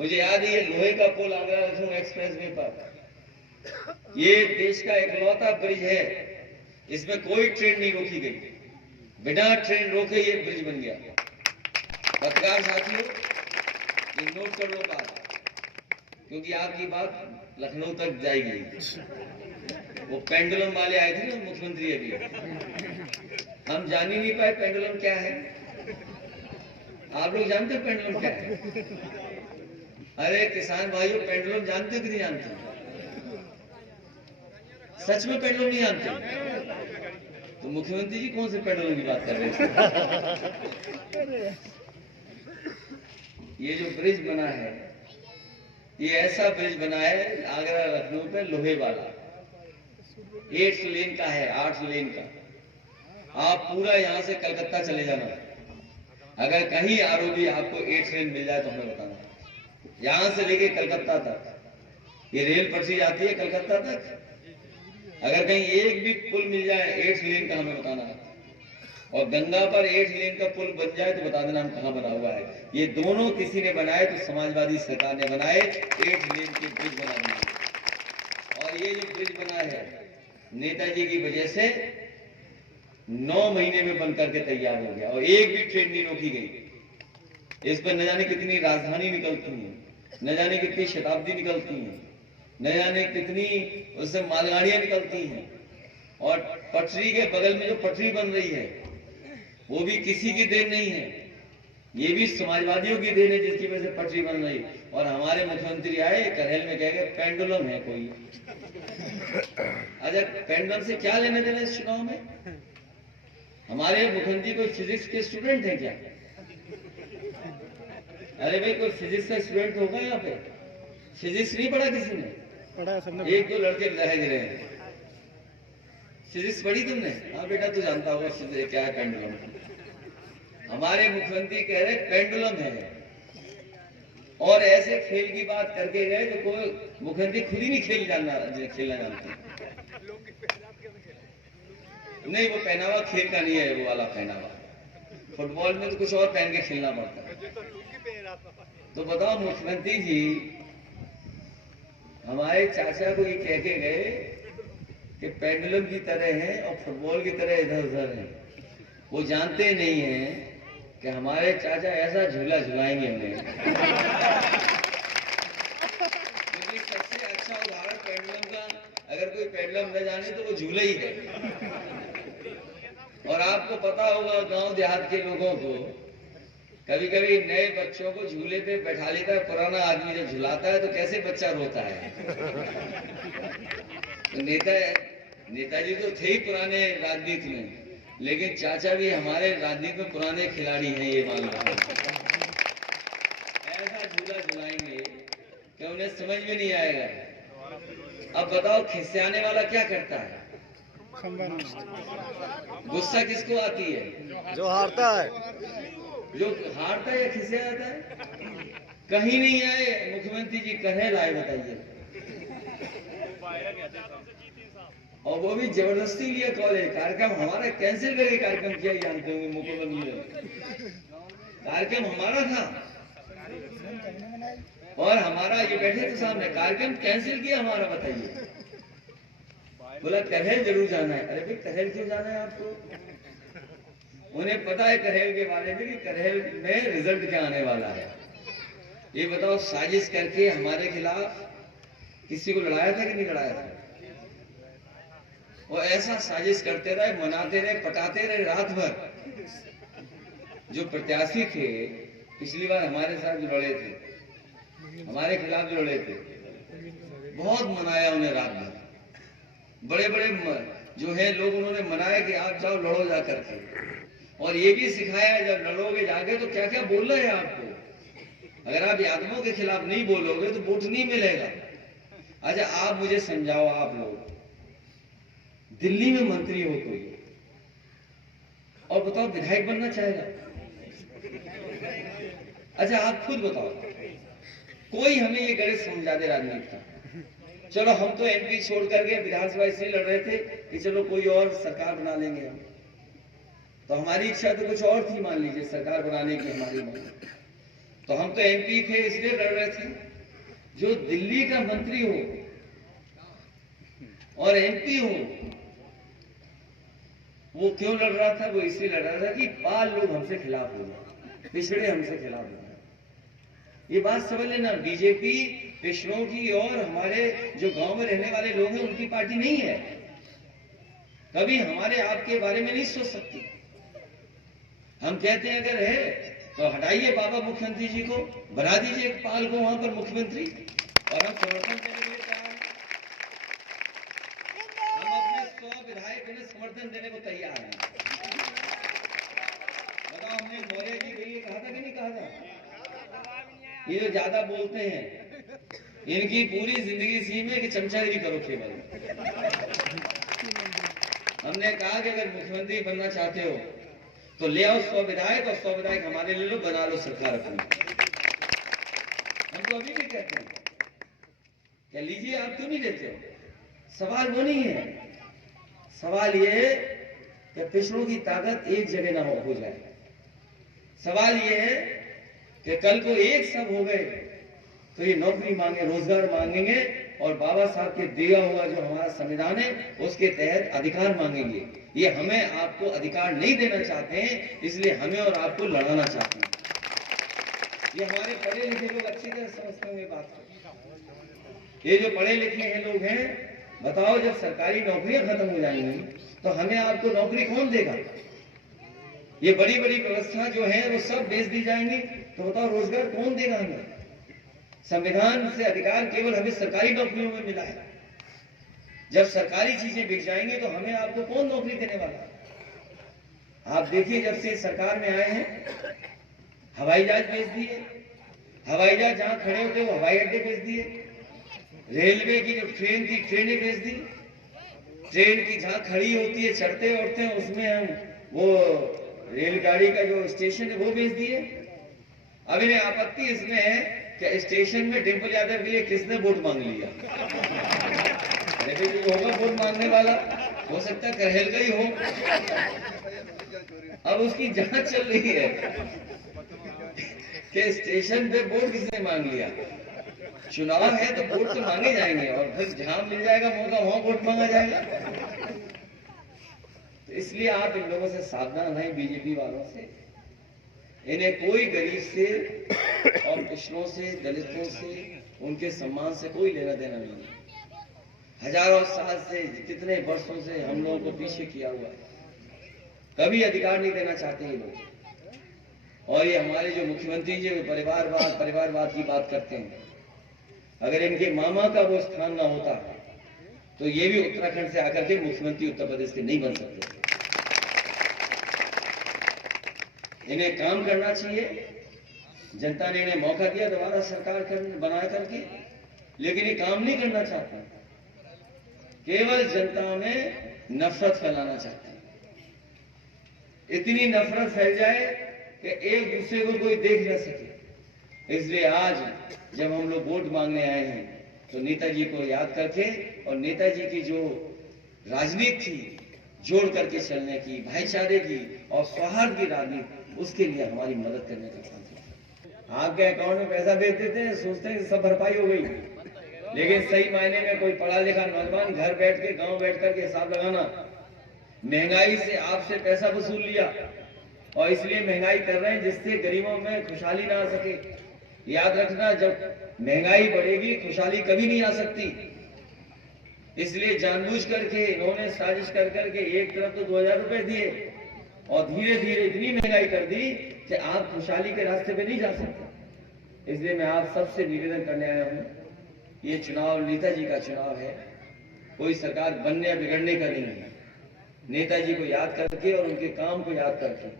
मुझे याद है ये लोहे का पुल आगरा लखनऊ एक्सप्रेस वे पर, ये देश का इकलौता ब्रिज है, इसमें कोई ट्रेन नहीं रोकी गई, बिना ट्रेन रोके ये ब्रिज बन गया। पत्रकार साथियों, ये नोट कर लो बात, क्योंकि आपकी बात लखनऊ तक जाएगी। वो पेंडुलम वाले आए थे ना मुख्यमंत्री, अभी हम जान ही नहीं पाए पेंडुलम क्या है। आप लोग जानते हैं पेंडुलम क्या है? अरे किसान भाइयों, पेंडुलम जानते कि नहीं जानते? सच में पेंडुलम नहीं जानते? तो मुख्यमंत्री जी कौन से पेंडुलम की बात कर रहे थे? ये जो ब्रिज बना है, ये ऐसा ब्रिज बना है आगरा लखनऊ पे, लोहे वाला, 8 लेन का है, 8 लेन का। आप पूरा यहां से कलकत्ता चले जाना, अगर कहीं आरओबी आपको 8 लेन मिल जाए तो हमें बताना। यहां से लेके कलकत्ता तक, ये रेल पटरी जाती है कलकत्ता तक, अगर कहीं एक भी पुल मिल जाए 8 लेन का हमें बताना। और गंगा पर 8 लेन का पुल बन जाए तो बता देना हम कहां बना हुआ है। ये दोनों किसी ने बनाए तो समाजवादी सरकार ने बनाए, 8 लेन के ब्रिज बना दिए। और ये जो ब्रिज बना है नेताजी की वजह से 9 महीने में बन करके तैयार हो गया, और एक भी ट्रेन नहीं रोकी गई। इस पर न जाने कितनी राजधानी निकलती है, न जाने कितनी शताब्दी निकलती है, न जाने कितनी उससे मालगाड़ियां निकलती हैं। और पटरी के बगल में जो पटरी बन रही है वो भी किसी की देन नहीं है, ये भी समाजवादियों की देन है जिसकी वजह से पटरी बन रही। और हमारे मुख्यमंत्री आए करहेल में कह गए पेंडुलम है कोई। अच्छा, पेंडुलम से क्या लेने देना इस चुनाव में? हमारे मुख्यमंत्री कोई फिजिक्स के स्टूडेंट है क्या? अरे भाई, कोई फिजिक्स का स्टूडेंट होगा यहाँ पे? फिजिक्स नहीं पढ़ा किसी ने? पढ़ा, एक दो लड़के दिखाई दे रहे हैं। फिजिक्स पढ़ी तुमने? हाँ बेटा, तू जानता होगा फिजिक्स क्या है, पेंडुलम। हमारे मुख्यमंत्री कह रहे पेंडुलम है, और ऐसे खेल की बात करके गए तो कोई मुख्यमंत्री खुद ही नहीं खेलना जानते। नहीं, वो पहनावा खेल का नहीं है, वो वाला पहनावा। फुटबॉल में तो कुछ और पहन के खेलना पड़ता है। तो बताओ मुख्यमंत्री जी हमारे चाचा को ये कह के गए कि पेंडुलम की तरह है और फुटबॉल की तरह इधर उधर है। वो जानते नहीं हैं कि हमारे चाचा ऐसा झूला झुलाएंगे उन्हें। क्योंकि सबसे अच्छा उदाहरण पेंडुलम का, अगर कोई पेंडुलम न जाने तो वो झूला ही है। और आपको पता होगा गांव देहात के लोगों को कभी कभी नए बच्चों को झूले पे बैठा लेता है पुराना आदमी, जब झुलाता है तो कैसे बच्चा रोता है। तो नेताजी तो थे ही पुराने राजनीति में, लेकिन चाचा भी हमारे राजनीति में पुराने खिलाड़ी हैं, ये मान लो। ऐसा झूला झुलाएंगे कि उन्हें समझ में नहीं आएगा। अब बताओ खिसियाने वाला क्या करता है? गुस्सा किसको आती है? जो हारता है। जो हारता है या खिसिया जाता है? कहीं नहीं आए मुख्यमंत्री जी, करहेल आए, बताइए। और वो भी जबरदस्ती लिया कॉलेज कार्यक्रम, हमारा कैंसिल करके कार्यक्रम किया, जानते होंगे मुख्यमंत्री ने। कार्यक्रम हमारा था और हमारा ये बैठे थे सामने, कार्यक्रम कैंसिल किया हमारा, बताइए। बोला करहेल जरूर जाना है। अरे भाई, करहेल क्यों जाना है आपको? उन्हें पता है करहेल के बारे में कि करहेल में रिजल्ट क्या आने वाला है। ये बताओ, साजिश करके हमारे खिलाफ किसी को लड़ाया था कि नहीं लड़ाया था? और ऐसा साजिश करते रहे, मनाते रहे, पटाते रहे रात भर। जो प्रत्याशी थे पिछली बार हमारे साथ जो लड़े थे, हमारे खिलाफ जो लड़े थे, बहुत मनाया उन्हें रात भर। बड़े बड़े जो है लोग उन्होंने मनाया कि आप जाओ लड़ो जा करके, और ये भी सिखाया जब लड़ोगे जाके तो क्या क्या बोलना है आपको। अगर आप यादवों के खिलाफ नहीं बोलोगे तो वोट नहीं मिलेगा। अच्छा, आप मुझे समझाओ, आप लोग दिल्ली में मंत्री हो कोई, और बताओ विधायक बनना चाहेगा? अच्छा, आप खुद बताओ, कोई हमें ये गणित समझा दे राजनीति का। चलो, हम तो एमपी छोड़ करके विधानसभा इसलिए लड़ रहे थे कि चलो कोई और सरकार बना लेंगे हम, तो हमारी इच्छा तो कुछ और थी, मान लीजिए सरकार बनाने की हमारी। तो हम तो एमपी थे इसलिए लड़ रहे थे। जो दिल्ली का मंत्री हो और एमपी हो, वो क्यों लड़ रहा था? वो इसलिए लड़ रहा था कि पाल लोग हमसे खिलाफ हो गए, पिछड़े हमसे खिलाफ हो गए। ये बात समझ लेना, बीजेपी पिछड़ों की और हमारे जो गांव में रहने वाले लोग हैं उनकी पार्टी नहीं है। कभी हमारे आपके बारे में नहीं सोच सकती। हम कहते हैं अगर है तो हटाइए बाबा मुख्यमंत्री जी को, बना दीजिए एक पाल को वहां पर मुख्यमंत्री, और हम समर्थन देने के लिए तैयार हैं। हम अपने 100 विधायक उन्हें समर्थन देने को तैयार हैं। बताओ, हमने मौर्य जी के लिए कहा था कि नहीं कहा था? ये जो ज्यादा बोलते हैं, इनकी पूरी जिंदगी इसी में कि चमचागिरी करो केवल। हमने कहा कि अगर मुख्यमंत्री बनना चाहते हो तो ले आओ 100 विधायक, और 100 विधायक हमारे ले लो, बना लो सरकार अपनी। हम तो अभी भी कहते हैं, क्या लीजिए, आप क्यों नहीं लेते हो? सवाल वो नहीं है, सवाल ये है कि पिछड़ों की ताकत एक जगह ना हो जाए। सवाल ये है कि कल को एक सब हो गए तो ये नौकरी मांगे, रोजगार मांगेंगे, और बाबा साहब के दिया हुआ जो हमारा संविधान है उसके तहत अधिकार मांगेंगे। ये हमें आपको अधिकार नहीं देना चाहते हैं, इसलिए हमें और आपको लड़ाना चाहते हैं। ये हमारे पढ़े लिखे लोग अच्छी तरह समझते होंगे बात को। ये जो पढ़े लिखे हैं लोग हैं, बताओ जब सरकारी नौकरियां खत्म हो जाएंगी तो हमें आपको नौकरी कौन देगा? ये बड़ी बड़ी व्यवस्था जो है वो सब बेच दी जाएंगी, तो बताओ रोजगार कौन देगा हमें? संविधान से अधिकार केवल हमें सरकारी नौकरियों में मिला है। जब सरकारी चीजें बिक जाएंगी तो हमें आपको कौन नौकरी देने वाला? आप देखिए, जब से सरकार में आए हैं हवाई जहाज बेच दिए, हवाई जहाज जहां खड़े होते वो हवाई अड्डे बेच दिए, रेलवे की जो ट्रेन थी ट्रेनें बेच दी, ट्रेन की जहां खड़ी होती है चढ़ते उठते हैं उसमें हम वो रेलगाड़ी का जो स्टेशन है वो बेच दिए। अब इन्हें आपत्ति इसमें है कि स्टेशन में डिम्पल यादव के लिए किसने वोट मांग लिया? जो होगा वोट मांगने वाला, हो सकता है करहेल का ही हो। अब उसकी जांच चल रही है कि स्टेशन पे वोट किसने मांग लिया। चुनाव है तो वोट तो मांगे जाएंगे, और फिर जहां मिल जाएगा मौका वहां वोट मांगा जाएगा। तो इसलिए आप इन लोगों से सावधान रहें, बीजेपी वालों से। इन्हें कोई गरीब से और पिछड़ों से, दलितों से, उनके सम्मान से कोई लेना देना नहीं है। हजारों साल से, कितने वर्षों से हम लोगों को पीछे किया हुआ है, कभी अधिकार नहीं देना चाहते ये लोग। और ये हमारे जो मुख्यमंत्री जी परिवारवाद की बात करते हैं, अगर इनके मामा का वो स्थान ना होता तो ये भी उत्तराखंड से आकर के मुख्यमंत्री उत्तर प्रदेश के नहीं बन सकते। इन्हें काम करना चाहिए, जनता ने इन्हें मौका दिया दोबारा सरकार बना करके, लेकिन ये काम नहीं करना चाहते, केवल जनता में नफरत फैलाना चाहते हैं। इतनी नफरत फैल जाए कि एक दूसरे को कोई देख न सके। इसलिए आज जब हम लोग वोट मांगने आए हैं तो नेताजी को याद करके, और नेताजी की जो राजनीति थी जोड़ करके चलने की, भाईचारे की और सौहार्द की राजनीति, उसके लिए हमारी मदद करने का काम है। आपके अकाउंट में पैसा भेज देते हैं, सोचते हैं सब भरपाई हो गई, लेकिन सही मायने में कोई पढ़ा लिखा नौजवान घर बैठ के, गांव बैठ करके हिसाब लगाना, महंगाई से आपसे पैसा वसूल लिया और इसलिए महंगाई कर रहे हैं जिससे गरीबों में खुशहाली ना आ सके। याद रखना, जब महंगाई बढ़ेगी खुशहाली कभी नहीं आ सकती। इसलिए जानबूझ करके इन्होंने साजिश कर करके एक तरफ तो 2000 रुपए दिए और धीरे धीरे इतनी महंगाई कर दी कि आप खुशहाली के रास्ते पे नहीं जा सकते। इसलिए मैं आप सबसे निवेदन करने आया हूं, ये चुनाव नेताजी का चुनाव है, कोई सरकार बनने या बिगड़ने का नहीं है। नेताजी को याद करके और उनके काम को याद करके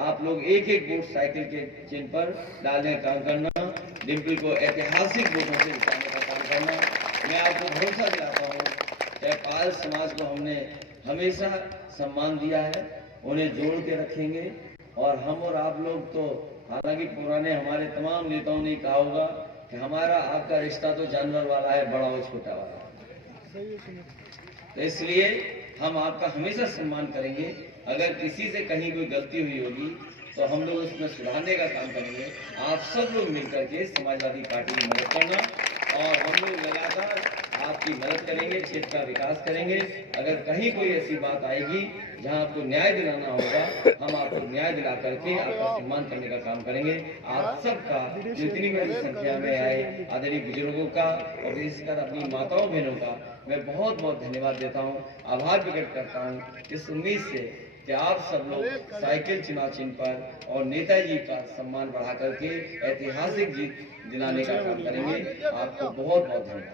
आप लोग एक एक वोट साइकिल के चिन्ह पर डालने का काम करना, डिम्पल को ऐतिहासिक वोटों से जिताने का काम करना। मैं आपको भरोसा दिलाता हूँ कि पाल समाज को हमने हमेशा सम्मान दिया है, उन्हें जोड़ के रखेंगे। और हम और आप लोग तो, हालांकि पुराने हमारे तमाम नेताओं ने कहा होगा कि हमारा आपका रिश्ता तो जानवर वाला है, बड़ा और छोटा वाला। तो इसलिए हम आपका हमेशा सम्मान करेंगे। अगर किसी से कहीं कोई गलती हुई होगी तो हम लोग उसमें सुधारने का काम करेंगे। आप सब लोग मिलकर के समाजवादी पार्टी की मदद करना, और हम लोग लगातार आपकी मदद करेंगे, क्षेत्र का विकास करेंगे। अगर कहीं कोई ऐसी बात आएगी जहां आपको न्याय दिलाना होगा, हम आपको न्याय दिला करके आपका सम्मान करने का काम करेंगे। आप सबका जितनी बड़ी संख्या में आए आदरणीय बुजुर्गों का और विशेषकर अपनी माताओं बहनों का मैं बहुत बहुत धन्यवाद देता हूँ, आभार प्रकट करता हूँ, इस उम्मीद से कि आप सब लोग साइकिल चुनाव चिन्ह पर और नेताजी का सम्मान बढ़ा करके ऐतिहासिक जीत दिलाने का काम करेंगे। आपको बहुत बहुत धन्यवाद।